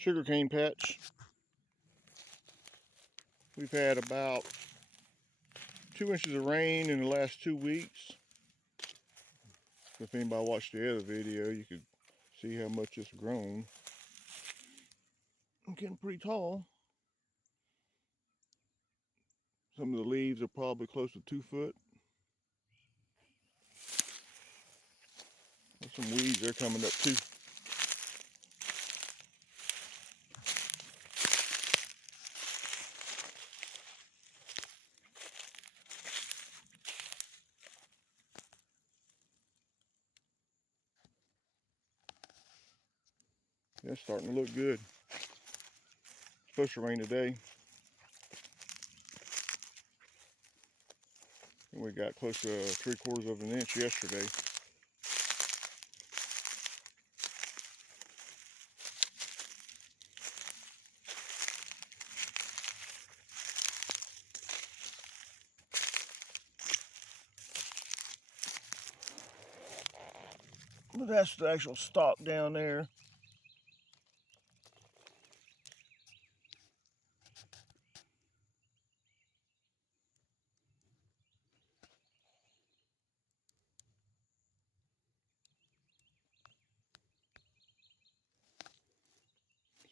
sugarcane patch. We've had about 2 inches of rain in the last 2 weeks. If anybody watched the other video, you could see how much it's grown. I'm getting pretty tall. Some of the leaves are probably close to 2 foot. There's some weeds, they're coming up too. Yeah, it's starting to look good. It's supposed to rain today. And we got close to 3/4 of an inch yesterday. But that's the actual stalk down there.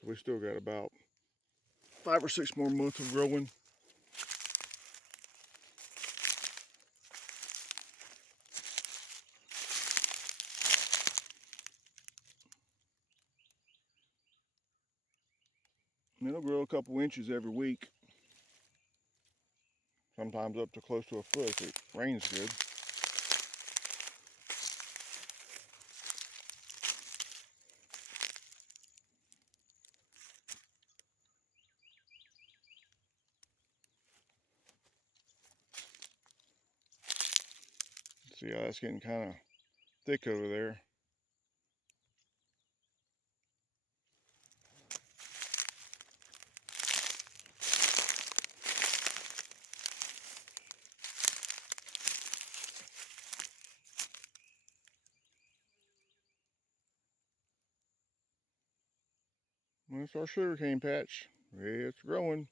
So we still got about 5 or 6 more months of growing. And it'll grow a couple inches every week. Sometimes up to close to a foot if it rains good. See how that's getting kind of thick over there. Well, that's our sugarcane patch. It's growing.